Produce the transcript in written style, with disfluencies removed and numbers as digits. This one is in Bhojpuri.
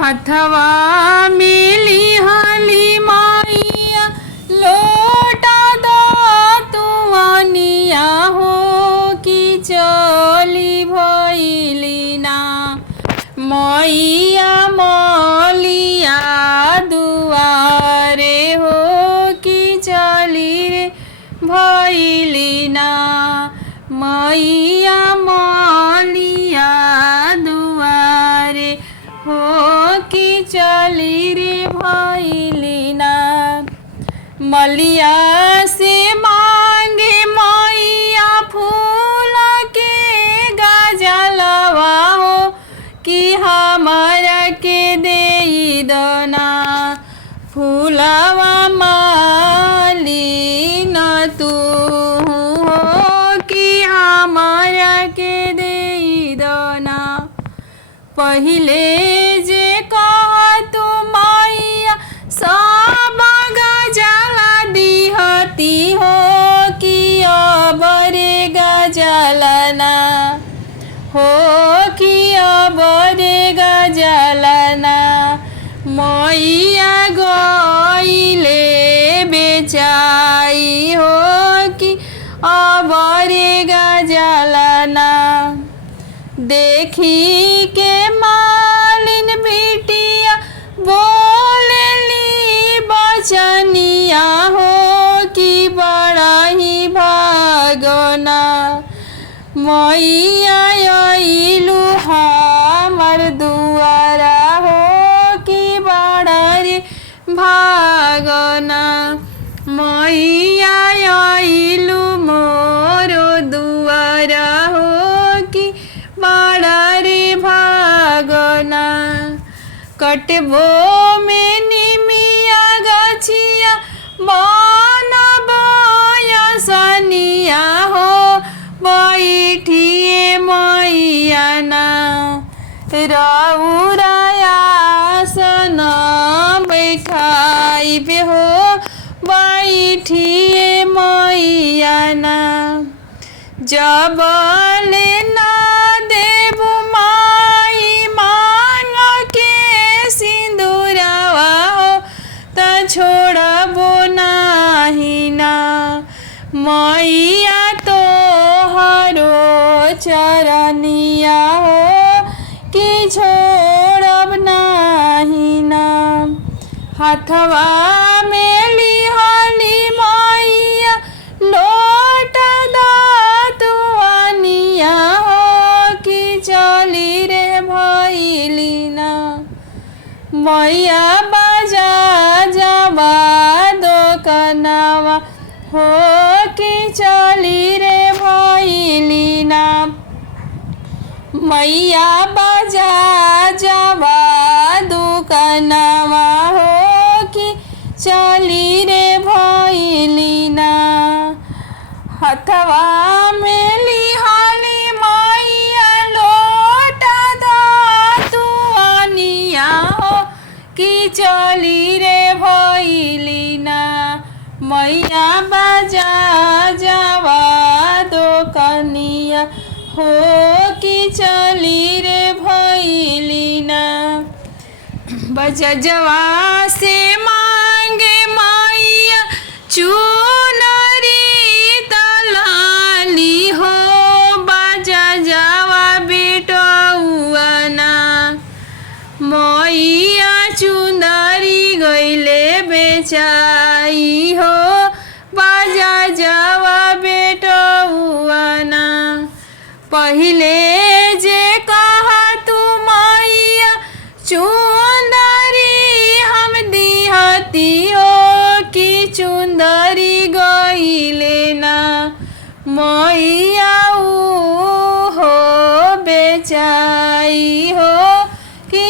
हथवा मिली हली माइया लोटा दतुआनिया हो कि चली भइली ना मैया मलिया दुआरे हो कि चली रे भइली ना मैया मलिया दुआरे हो कि चली रे भइली ना। मलिया से मांगे मैया फूल के गजलवा हो कि हमारा के देई दना फूलवा मालिन तू हो कि हमारा के देई दना। पहिले जे कह तू मैया सब गजला दिहती हो कि अबरे गजलना हो कि अबरे गजलना। मैया गइले बेचाई हो कि अबरे गजलना। देखी के मालिन बिटिया बोलली बचनिया हो कि बड़ा ही भागना मैया अइलू हमर दुआरा हो कि बड़ा रे भागना मैया अइलू मोरो दुआरा हो कि बड़ा रे भागना। कटबो में निमिया गछिया बनबया सनिया हो बैठिए मैया ना रउरायासन बैठाइबे हो बैठिए मैया ना। जबले ना देव माई मांग के सिंदूरवा हो त छोड़बो नाही ना मैया तोहरो चरनिया हो कि छोड़ब नाही ना। हथवा में लिहली मैया लोट दतुआनिया हो कि चली रे भइली ना। मैया बजा जवा दोकनवा हो कि चली रे भइली ना। मैया बजा जवा दुकनवा हो कि चली रे भइली ना। हथवा में लिहली मैया लोट दतुआनिया हो कि चली रे भइली ना। मैया बजा जवा दोकनिया हो कि चली रे भइली ना। बजजवा से मांगे मैया चुनरी तलाली हो बजजवा बेटौआ ना मैया चुनरी गइले बेचाई हो बजजवा बेटौआ ना। पहिले जे कहा तू मैया चुंदरी हम दिहती हो कि चुंदरी गइले ना मैया हो बेचाई हो कि